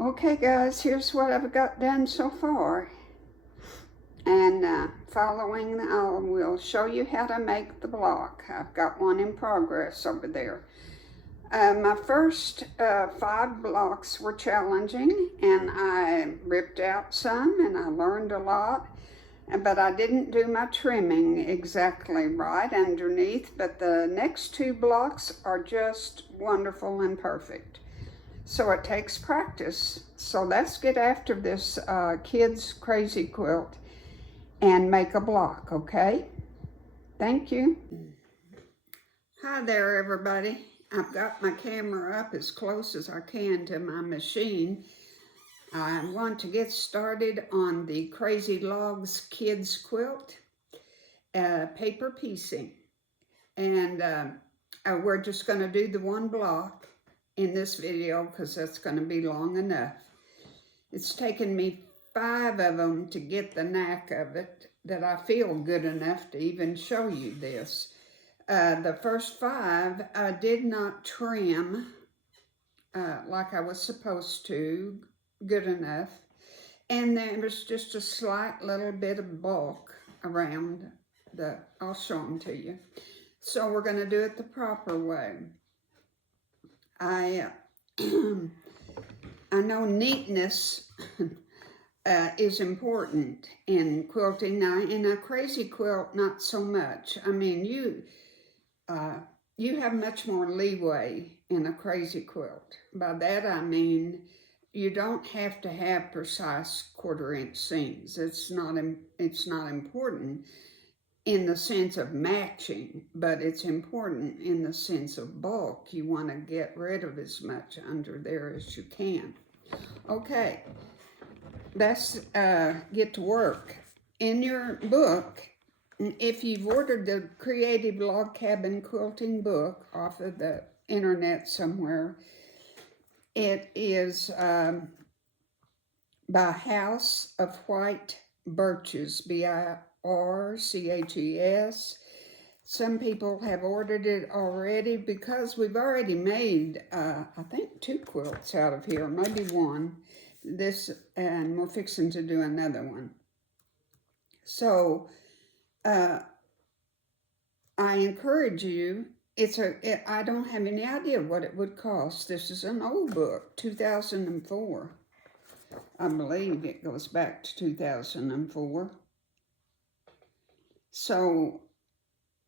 Okay guys, here's what I've got done so far. And following, I will show you how to make the block. I've got one in progress over there. My first 5 blocks were challenging, and I ripped out some and I learned a lot. But I didn't do my trimming exactly right underneath, but the next 2 blocks are just wonderful and perfect. So it takes practice. So let's get after this kids crazy quilt and make a block, okay? Thank you. Hi there, everybody. I've got my camera up as close as I can to my machine. I want to get started on the Crazy Logs Kids Quilt paper piecing. And we're just going to do the 1 block in this video because that's going to be long enough. It's taken me 5 of them to get the knack of it, that I feel good enough to even show you this. The first 5 I did not trim like I was supposed to, good enough. And there was just a slight little bit of bulk around I'll show them to you. So we're going to do it the proper way. I know neatness is important in quilting. Now, in a crazy quilt, not so much. I mean, you have much more leeway in a crazy quilt. By that I mean, you don't have to have precise 1/4-inch seams. It's not important in the sense of matching, but it's important in the sense of bulk. You want to get rid of as much under there as you can. Okay, let's get to work. In your book, if you've ordered the Creative Log Cabin Quilting book off of the internet somewhere, it is by House of White Birches, B-I-R-C-H-E-S. Some people have ordered it already because we've already made, I think, 2 quilts out of here, maybe 1. And we're fixing to do another one. So, I encourage you. I don't have any idea what it would cost. This is an old book, 2004. I believe it goes back to 2004. So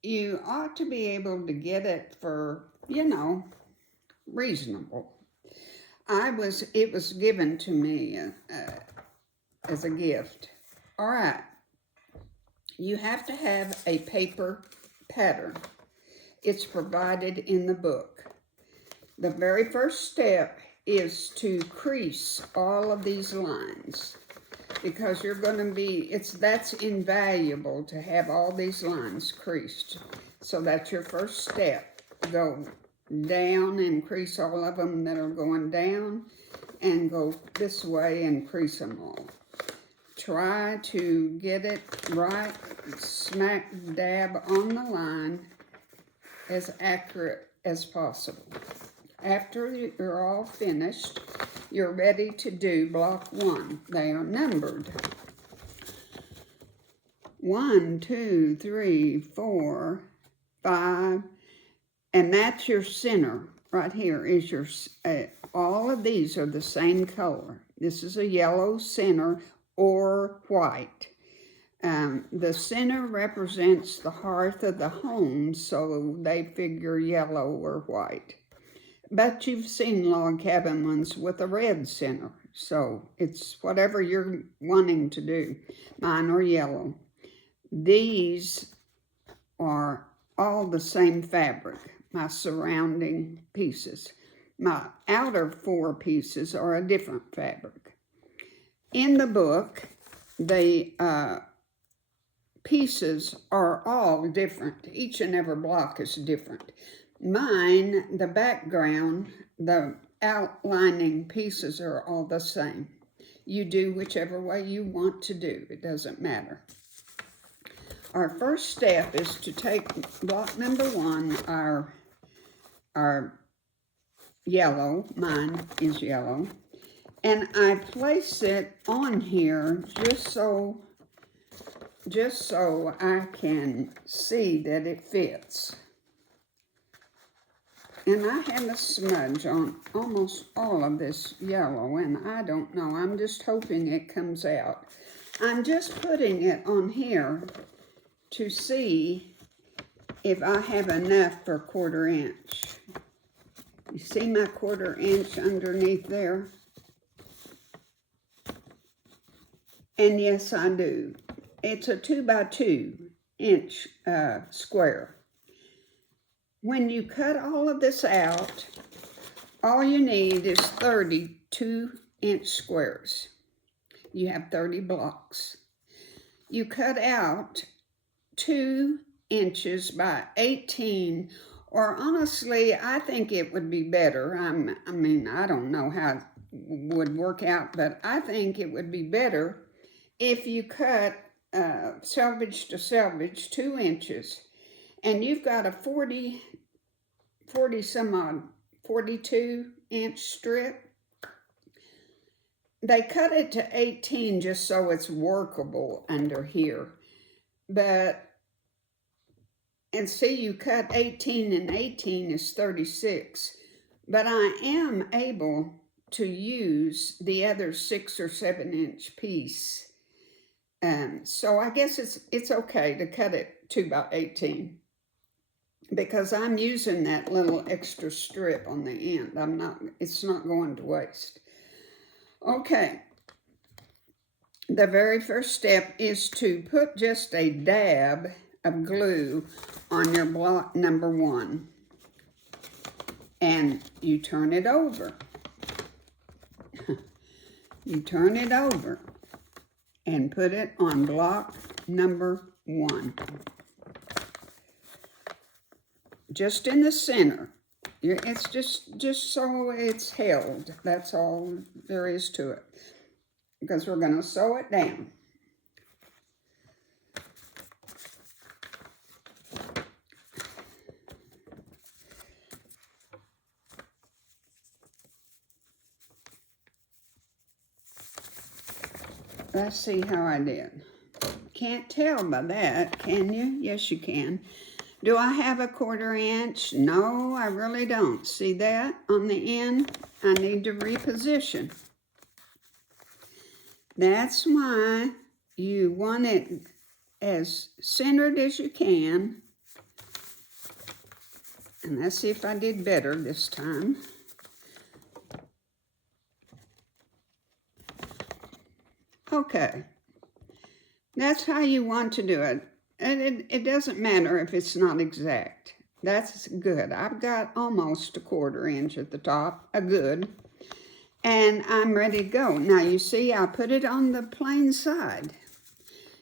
you ought to be able to get it for, reasonable. It was given to me as a gift. All right. You have to have a paper pattern. It's provided in the book. The very first step is to crease all of these lines, because you're going to be, that's invaluable to have all these lines creased. So that's your first step. Go down and crease all of them that are going down, and go this way and crease them all. Try to get it right smack dab on the line, as accurate as possible. After you're all finished, you're ready to do block 1. They are numbered. 1, 2, 3, 4, 5, and that's your center. Right here is your, all of these are the same color. This is a yellow center or white. The center represents the hearth of the home, so they figure yellow or white. But you've seen log cabin ones with a red center, so it's whatever you're wanting to do. Mine are yellow. These are all the same fabric, my surrounding pieces. My outer 4 pieces are a different fabric. In the book, the pieces are all different. Each and every block is different. Mine, the background, the outlining pieces are all the same. You do whichever way you want to do. It doesn't matter. Our first step is to take block number 1, our yellow, mine is yellow, And I place it on here just so I can see that it fits. And I have a smudge on almost all of this yellow, and I don't know, I'm just hoping it comes out. I'm just putting it on here to see if I have enough for 1/4 inch. You see my 1/4 inch underneath there? And yes, I do. It's a 2 by 2 inch square. When you cut all of this out, all you need is 32 inch squares. You have 30 blocks. You cut out 2 inches by 18, or honestly, I think it would be better. I mean, I don't know how it would work out, but I think it would be better if you cut selvage to selvage 2 inches, and you've got a 40 some odd, 42 inch strip. They cut it to 18 just so it's workable under here. But, and see, you cut 18 and 18 is 36. But I am able to use the other 6 or 7 inch piece. So I guess it's okay to cut it 2 by 18. Because I'm using that little extra strip on the end. It's not going to waste. Okay. The very first step is to put just a dab of glue on your block number 1. And you turn it over. You turn it over and put it on block number 1. Just in the center. It's just so it's held. That's all there is to it. Because we're going to sew it down. Let's see how I did. Can't tell by that, can you? Yes, you can. Do I have a 1/4 inch? No, I really don't. See that on the end? I need to reposition. That's why you want it as centered as you can. And let's see if I did better this time. Okay. That's how you want to do it. And it doesn't matter if it's not exact. That's good. I've got almost a 1/4 inch at the top, a good. And I'm ready to go. Now you see I put it on the plain side.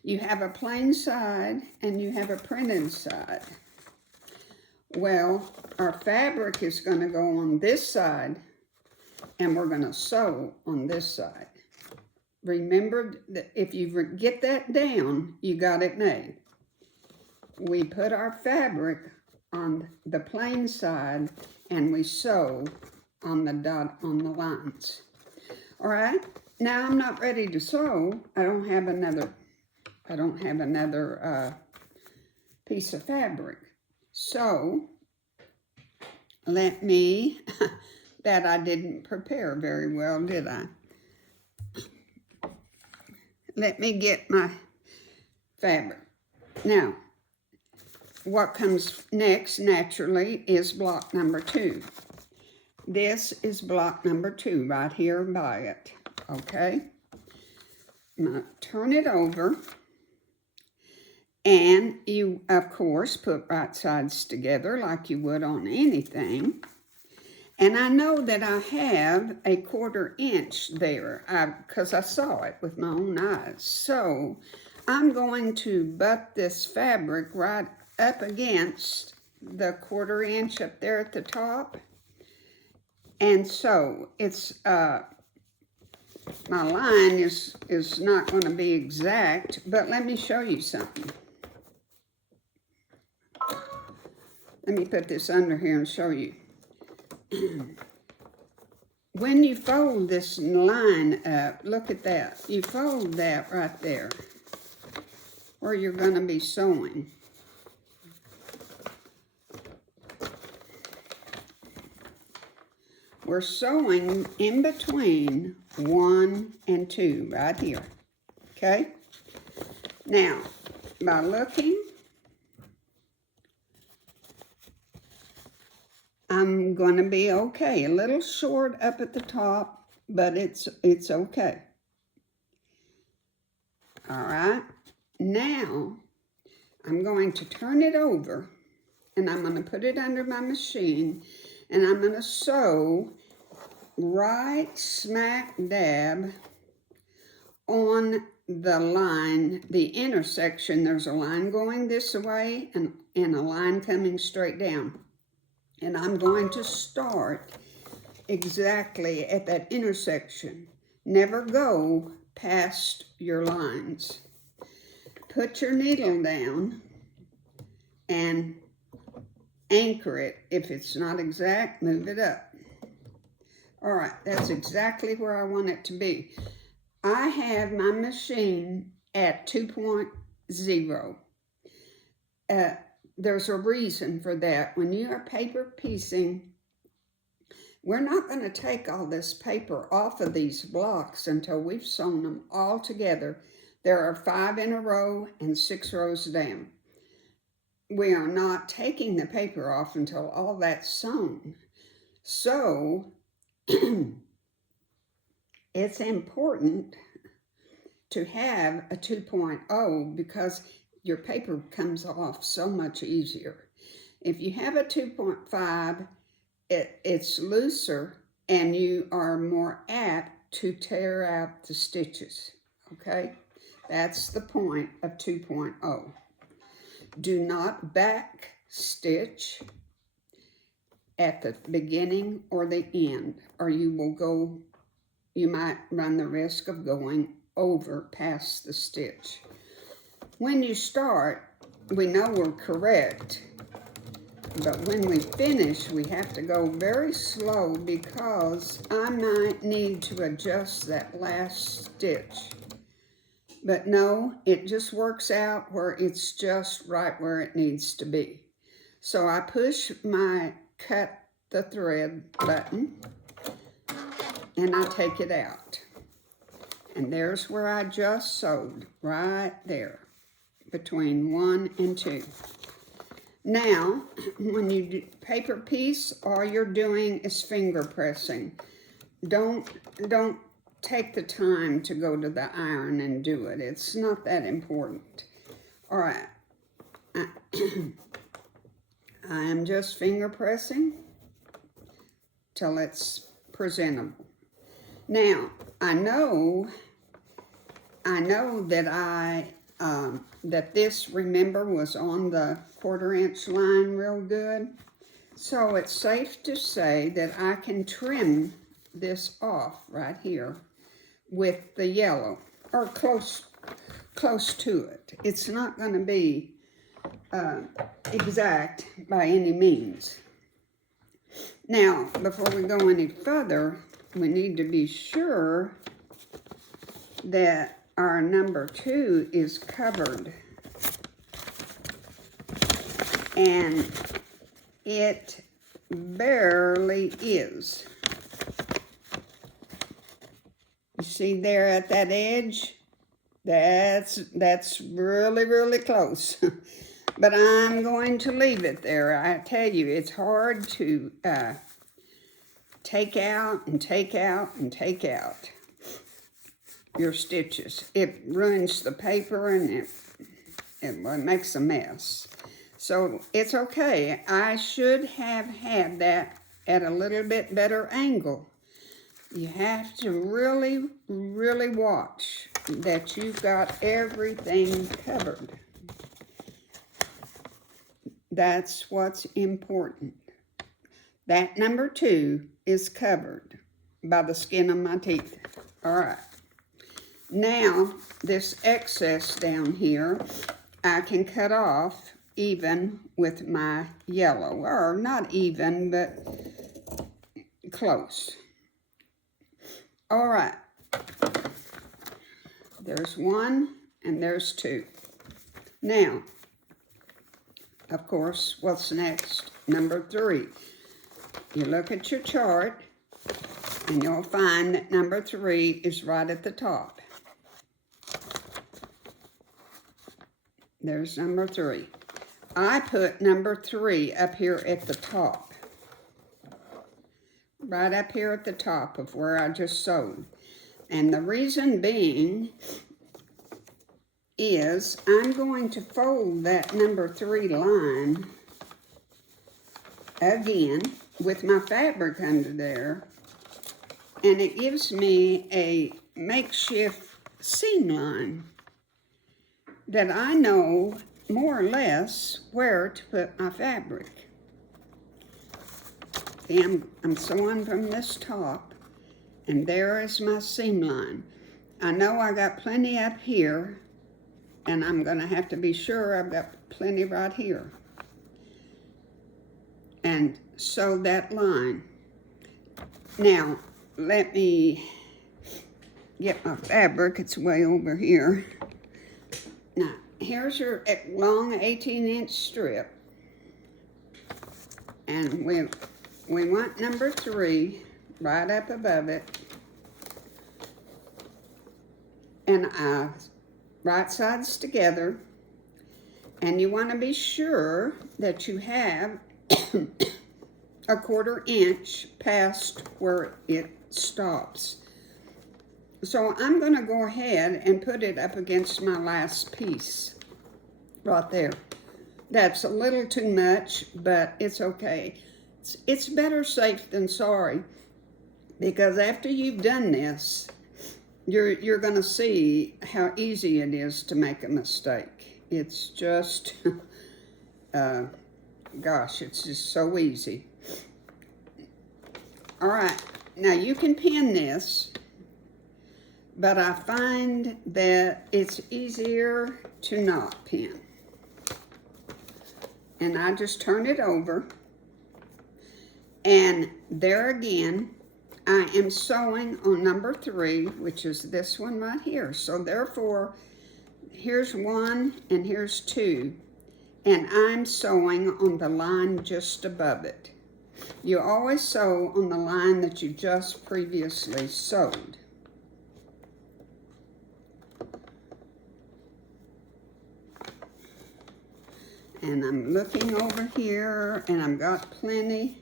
You have a plain side and you have a printed side. Well, our fabric is going to go on this side and we're going to sew on this side. Remember that if you get that down, you got it made. We put our fabric on the plain side and we sew on the dot on the lines. All right, now I'm not ready to sew. I don't have another piece of fabric. So let me, that I didn't prepare very well, did I? Let me get my fabric. Now, what comes next, naturally, is block number 2. This is block number 2, right here by it, okay? I'm going to turn it over, and you, of course, put right sides together like you would on anything. And I know that I have a 1/4 inch there, because I saw it with my own eyes. So I'm going to butt this fabric right up against the 1/4 inch up there at the top. And so it's, my line is not going to be exact, but let me show you something. Let me put this under here and show you. when you fold this line up, look at that. You fold that right there where you're going to be sewing. We're sewing in between 1 and 2 right here, okay? Now, by looking, I'm going to be okay. A little short up at the top, but it's okay. All right. Now, I'm going to turn it over, and I'm going to put it under my machine, and I'm going to sew right smack dab on the line, the intersection. There's a line going this way and a line coming straight down. And I'm going to start exactly at that intersection. Never go past your lines. Put your needle down and anchor it. If it's not exact, move it up. All right, that's exactly where I want it to be. I have my machine at 2.0. There's a reason for that. When you are paper piecing, we're not going to take all this paper off of these blocks until we've sewn them all together. There are 5 in a row and 6 rows down. We are not taking the paper off until all that's sewn. So, it's important to have a 2.0 because your paper comes off so much easier. If you have a 2.5, it's looser and you are more apt to tear out the stitches, okay? That's the point of 2.0. Do not back stitch at the beginning or the end, or you might run the risk of going over past the stitch. When you start, we know we're correct, but when we finish, we have to go very slow because I might need to adjust that last stitch. But no, it just works out where it's just right where it needs to be. So I push my cut the thread button and I take it out. And there's where I just sewed, right there, between 1 and 2. Now, when you do paper piece, all you're doing is finger pressing. Don't take the time to go to the iron and do it. It's not that important. All right. I am just finger pressing till it's presentable. Now, I know that that this, remember, was on the 1/4 inch line real good. So it's safe to say that I can trim this off right here with the yellow, or close to it. It's not going to be exact by any means. Now, before we go any further, we need to be sure that our number 2 is covered. And it barely is. You see there at that edge? That's really, really close. But I'm going to leave it there. I tell you, it's hard to take out and take out and take out your stitches. It ruins the paper and it makes a mess. So it's okay. I should have had that at a little bit better angle. You have to really, really watch that you've got everything covered. That's what's important. That number 2 is covered by the skin of my teeth. All right. Now, this excess down here, I can cut off even with my yellow, or not even, but close. All right. There's one and there's two. Now, of course, what's next? Number 3. You look at your chart and you'll find that number 3 is right at the top. There's number 3. I put number 3 up here at the top. Right up here at the top of where I just sewed. And the reason being is I'm going to fold that number 3 line again with my fabric under there, and it gives me a makeshift seam line that I know more or less where to put my fabric. See, I'm sewing from this top, and there is my seam line. I know I got plenty up here, and I'm going to have to be sure I've got plenty right here. And sew that line. Now, let me get my fabric. It's way over here. Now, here's your long 18-inch strip. And we want number 3 right up above it. And right sides together. And you want to be sure that you have a 1/4 inch past where it stops. So I'm going to go ahead and put it up against my last piece right there. That's a little too much, but it's okay. It's better safe than sorry, because after you've done this, you're going to see how easy it is to make a mistake. It's just, gosh, it's just so easy. All right, now you can pin this, but I find that it's easier to not pin. And I just turn it over, and there again, I am sewing on number 3, which is this one right here. So therefore, here's 1 and here's 2, and I'm sewing on the line just above it. You always sew on the line that you just previously sewed. And I'm looking over here, and I've got plenty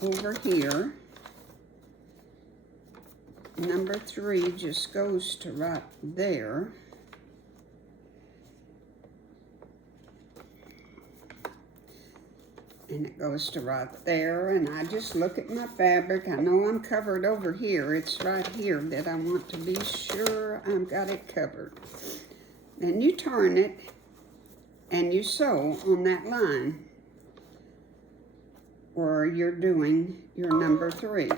over here. Number 3 just goes to right there. And it goes to right there, and I just look at my fabric. I know I'm covered over here. It's right here that I want to be sure I've got it covered. Then you turn it, and you sew on that line where you're doing your number 3.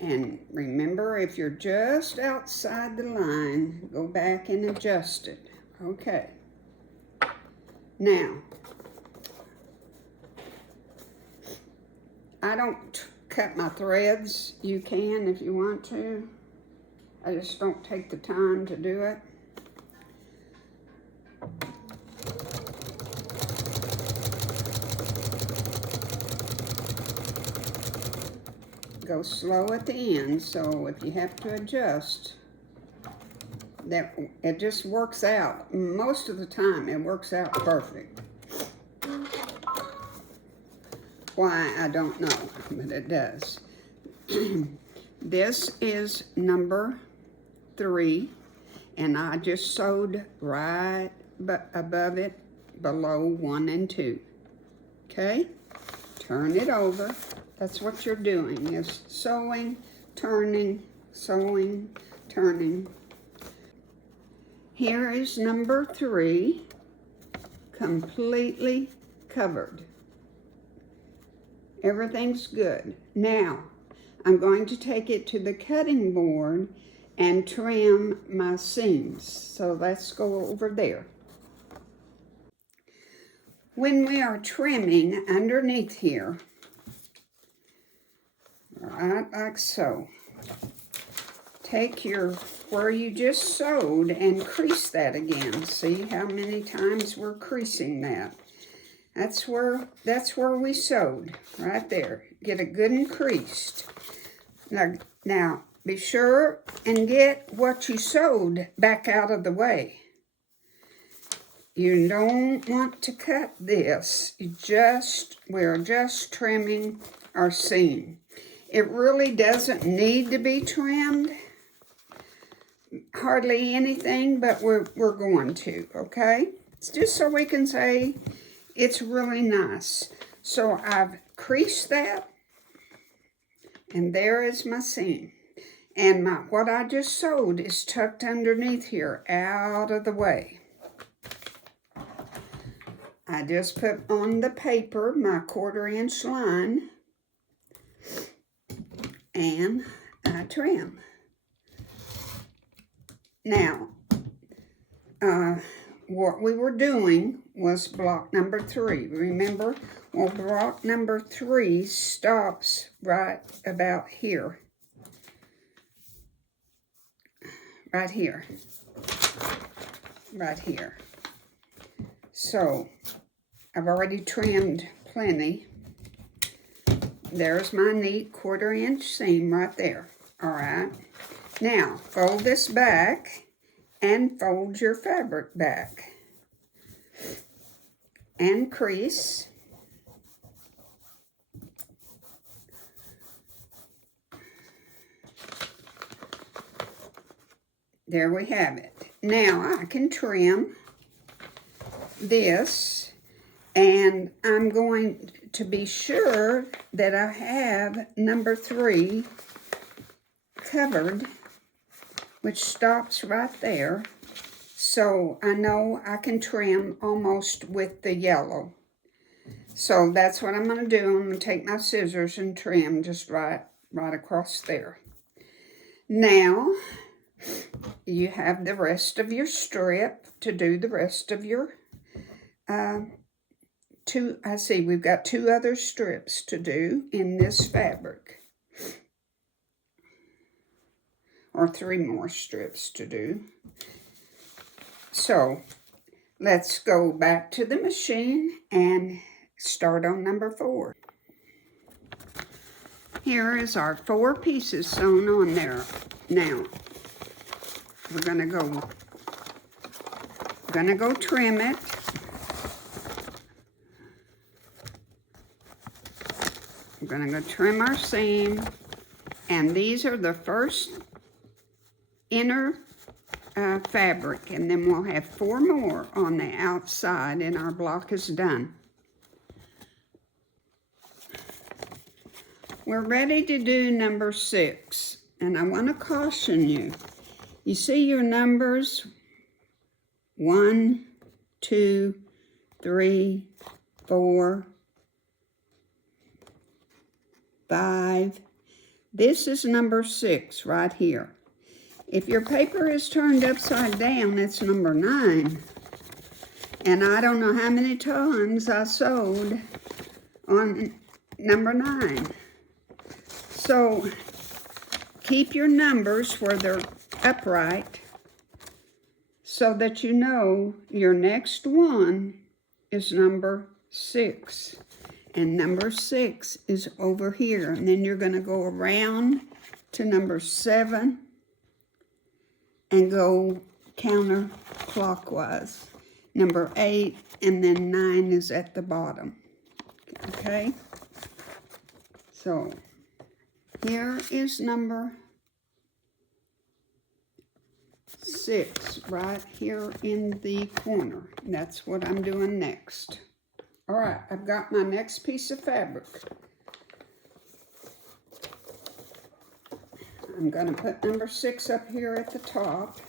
And remember, if you're just outside the line, go back and adjust it. Okay. Now, I don't cut my threads. You can if you want to. I just don't take the time to do it. Go slow at the end, so if you have to adjust, that it just works out. Most of the time, it works out perfect. Why, I don't know, but it does. This is number 3, and I just sewed right above it, below 1 and 2. Okay? Turn it over. That's what you're doing, is sewing, turning, sewing, turning. Here is number 3, completely covered. Everything's good. Now, I'm going to take it to the cutting board and trim my seams. So let's go over there. When we are trimming underneath here, right like so, take your, where you just sewed and crease that again. See how many times we're creasing that. That's where we sewed, right there. Get it good and creased. Now be sure and get what you sewed back out of the way. You don't want to cut this. We're just trimming our seam. It really doesn't need to be trimmed. Hardly anything, but we're going to, okay? It's just so we can say it's really nice. So I've creased that, and there is my seam. And what I just sewed is tucked underneath here, out of the way. I just put on the paper my 1/4-inch line, and I trim. Now, what we were doing was block number 3. Remember? Well, block number 3 stops right about here. Right here. Right here. So, I've already trimmed plenty. There's my neat 1/4-inch seam right there. All right. Now, fold this back and fold your fabric back. And crease. There we have it. Now, I can trim this, and I'm going to be sure that I have number 3 covered, which stops right there, so I know I can trim almost with the yellow. So that's what I'm going to do. I'm going to take my scissors and trim just right across there. Now, you have the rest of your strip to do the rest of your I see we've got 2 other strips to do in this fabric. Or 3 more strips to do. So, let's go back to the machine and start on number 4. Here is our 4 pieces sewn on there. Now, we're gonna go trim it. We're gonna go trim our seam, and these are the first inner fabric, and then we'll have 4 more on the outside, and our block is done. We're ready to do number 6, and I want to caution you. You see your numbers 1, 2, 3, 4, 5. This is number 6 right here. If your paper is turned upside down, it's number 9. And I don't know how many times I sewed on number 9. So keep your numbers where they're upright so that you know your next one is number 6. And number 6 is over here. And then you're going to go around to number 7 and go counterclockwise. Number 8, and then 9 is at the bottom. Okay? So, here is number 6, right here in the corner. That's what I'm doing next. All right, I've got my next piece of fabric. I'm going to put number 6 up here at the top.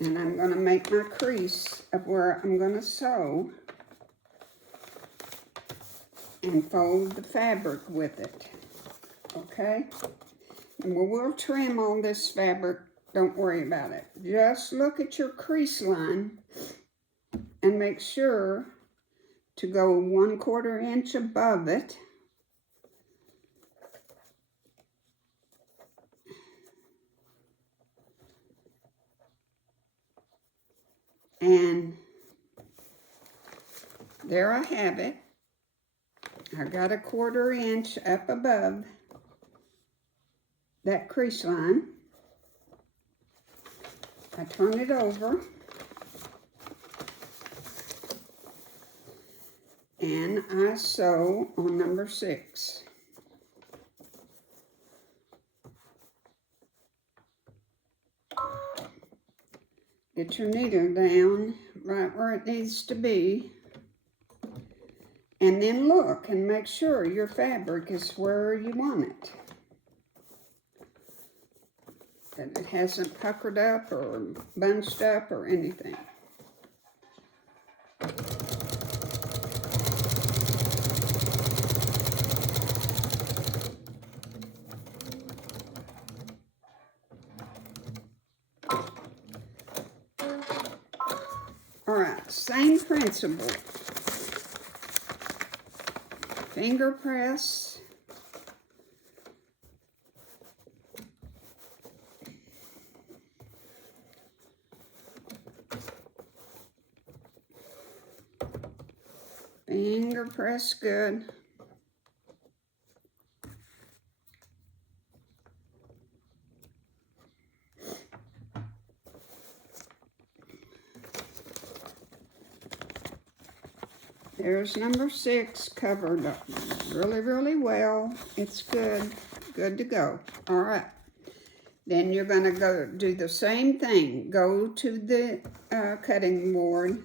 And I'm going to make my crease of where I'm going to sew and fold the fabric with it. Okay? And we'll trim all this fabric. Don't worry about it. Just look at your crease line and make sure to go 1/4 inch above it. And there I have it. I got 1/4 inch up above that crease line. I turn it over and I sew on number 6. Get your needle down right where it needs to be, and then look and make sure your fabric is where you want it. That it hasn't puckered up or bunched up or anything. All right, same principle. Finger press. Finger press good. There's number 6 covered up really, really well. It's good to go. All right. Then you're going to go do the same thing. Go to the cutting board.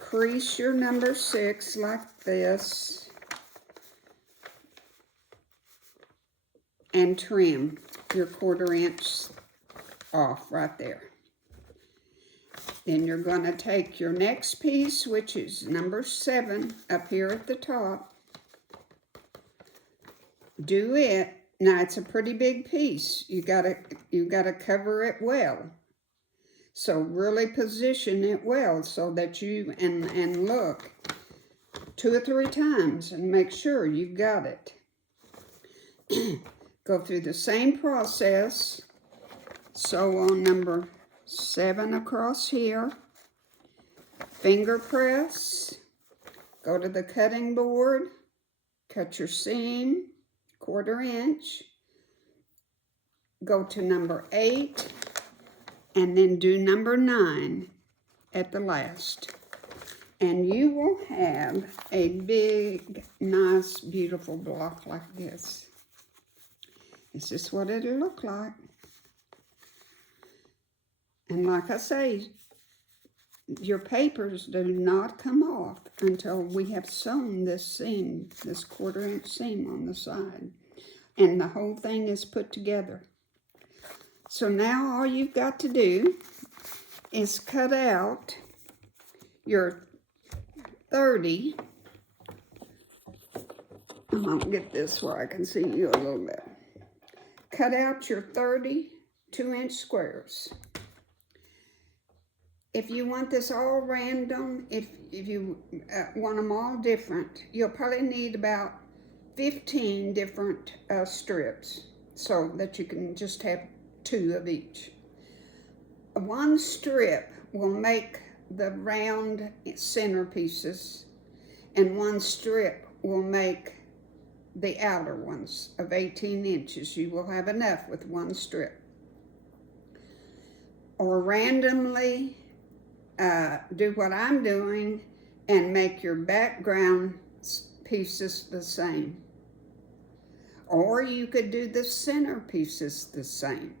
Crease your number 6 like this. And trim your 1/4 inch off right there. Then you're going to take your next piece, which is number 7, up here at the top. Do it. Now it's a pretty big piece. You gotta cover it well. So really position it well so that you and look 2 or 3 times and make sure you've got it. Go through the same process. Sew on number 7 across here. Finger press. Go to the cutting board. Cut your seam, 1/4 inch. Go to number 8. And then do number 9 at the last. And you will have a big, nice, beautiful block like this. This is what it'll look like. And like I say, your papers do not come off until we have sewn this seam, this 1/4 inch seam on the side. And the whole thing is put together. So now all you've got to do is cut out your 30. I'm going to get this where I can see you a little bit. Cut out your 30 2-inch squares. If you want this all random, if you want them all different, you'll probably need about 15 different strips so that you can just have 2 of each. 1 strip will make the round center pieces, and 1 strip will make the outer ones of 18 inches. You will have enough with 1 strip. Or randomly do what I'm doing and make your background pieces the same. Or you could do the center pieces the same.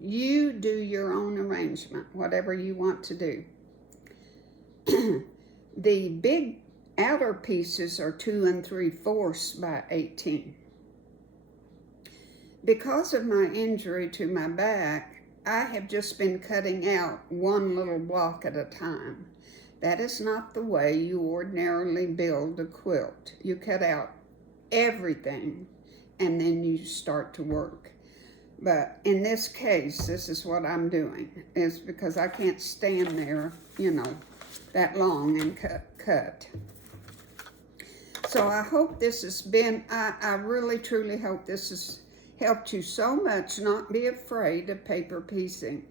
You do your own arrangement, whatever you want to do. The big outer pieces are 2 3/4 by 18. Because of my injury to my back, I have just been cutting out 1 little block at a time. That is not the way you ordinarily build a quilt. You cut out everything and then you start to work. But in this case, this is what I'm doing. It's because I can't stand there, you know, that long and cut. So I hope this has been, I really truly hope this has helped you so much. Not be afraid of paper piecing.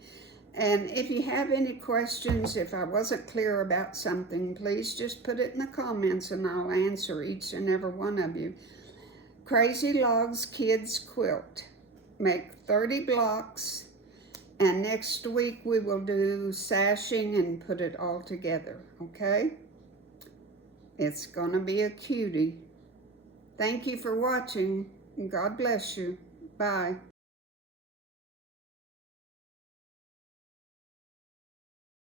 And if you have any questions, if I wasn't clear about something, please just put it in the comments and I'll answer each and every one of you. Crazy Logs Kids Quilt. Make 30 blocks, and next week we will do sashing and put it all together, okay? It's gonna be a cutie. Thank you for watching. God bless you. Bye.